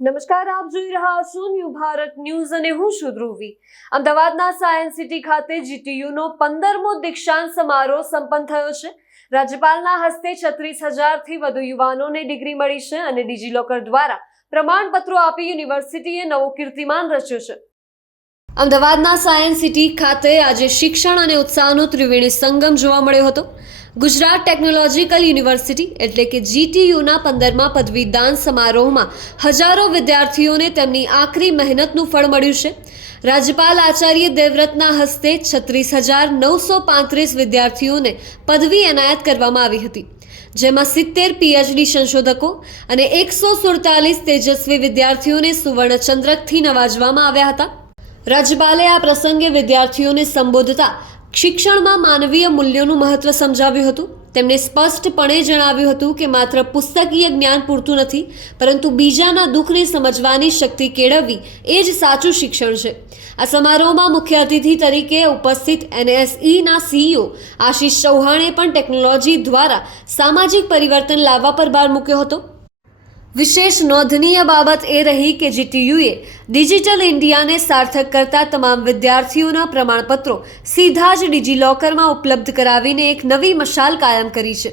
નમસ્કાર, આપ જોઈ રહ્યા છો ન્યૂ ભારત ન્યૂઝ અને હું છું ધ્રુવી. અમદાવાદના સાયન્સ સિટી ખાતે જીટીયુનો પંદરમો દીક્ષાંત સમારોહ સંપન્ન થયો છે. રાજ્યપાલના હસ્તે છત્રીસ હજારથી વધુ યુવાનોને ડિગ્રી મળી છે અને ડિજીલોકર દ્વારા પ્રમાણપત્રો આપી યુનિવર્સિટીએ નવો કીર્તિમાન રચ્યો છે. અમદાવાદના સાયન્સ સિટી ખાતે આજે શિક્ષણ અને ઉત્સાહનો ત્રિવેણી સંગમ જોવા મળ્યો હતો. ગુજરાત ટેકનોલોજીકલ યુનિવર્સિટી એટલે કે જીટીયુના પંદરમા પદવીદાન સમારોહમાં હજારો વિદ્યાર્થીઓને તેમની આખરી મહેનતનું ફળ મળ્યું છે. રાજ્યપાલ આચાર્ય દેવવ્રતના હસ્તે છત્રીસ હજાર નવસો પાંત્રીસ વિદ્યાર્થીઓને પદવી એનાયત કરવામાં આવી હતી. જેમાં સિત્તેર પીએચડી સંશોધકો અને એકસો સુડતાલીસ તેજસ્વી વિદ્યાર્થીઓને સુવર્ણચંદ્રકથી નવાજવામાં આવ્યા હતા. રાજ્યપાલે આ પ્રસંગે વિદ્યાર્થીઓને સંબોધતા શિક્ષણમાં માનવીય મૂલ્યોનું મહત્વ સમજાવ્યું હતું. તેમણે સ્પષ્ટપણે જણાવ્યું હતું કે માત્ર પુસ્તકીય જ્ઞાન પૂરતું નથી, પરંતુ બીજાના દુઃખને સમજવાની શક્તિ કેળવવી એ જ સાચું શિક્ષણ છે. આ સમારોહમાં મુખ્ય અતિથિ તરીકે ઉપસ્થિત એનએસઈના સીઈઓ આશીષ ચૌહાણે પણ ટેકનોલોજી દ્વારા સામાજિક પરિવર્તન લાવવા પર ભાર મૂક્યો હતો. વિશેષ નોંધનીય બાબત એ રહી કે જીટીયુએ ડિજિટલ ઇન્ડિયાને સાર્થક કરતા તમામ વિદ્યાર્થીઓના પ્રમાણપત્રો સીધા જ ડિજિલોકરમાં ઉપલબ્ધ કરાવીને એક નવી મશાલ કાયમ કરી છે.